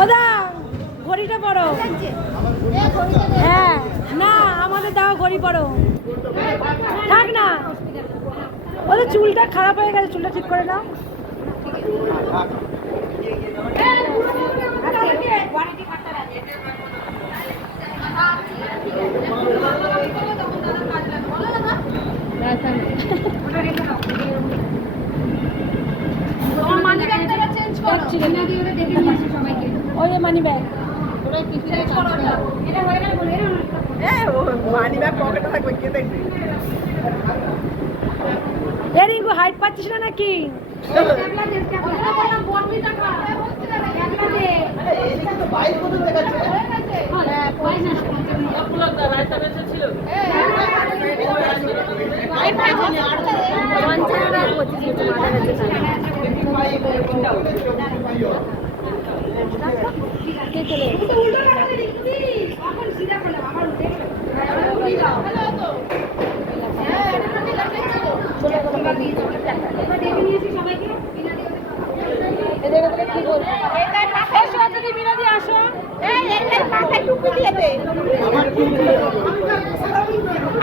ওদা ঘড়িটা পড়ো। হ্যাঁ না আমাদের দাও ঘড়ি পড়ো, থাক না ওদের চুলটা খারাপ হয়ে গেছে, চুলটা ঠিক করে নাও। ওই মানি ব্যাগ রিঙ্কু হাইট পাচ্ছিস না নাকি?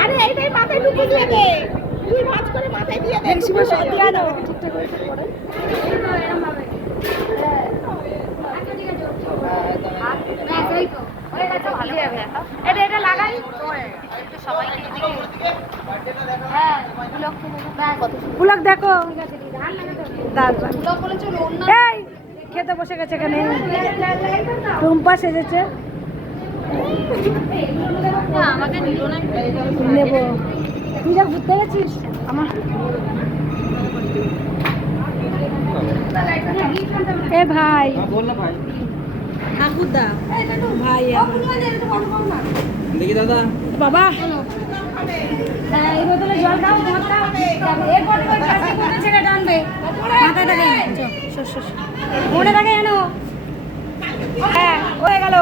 আরে এইটাই মাথায় টুপি দিয়ে দে, তুই ভাঁজ করে মাথায় দিয়ে দে। এটা লাগাই ব্লগ দেখো। এই খেতে বসে গেছে এখানে, টুম্পা সেজেছে। নেব তুই যা ঘুরতে গেছিস আমার এ ভাই ঠাকুরদা ভাই দেখি দাদা বাবা এই বোতলে জল দাও, মনে থাকে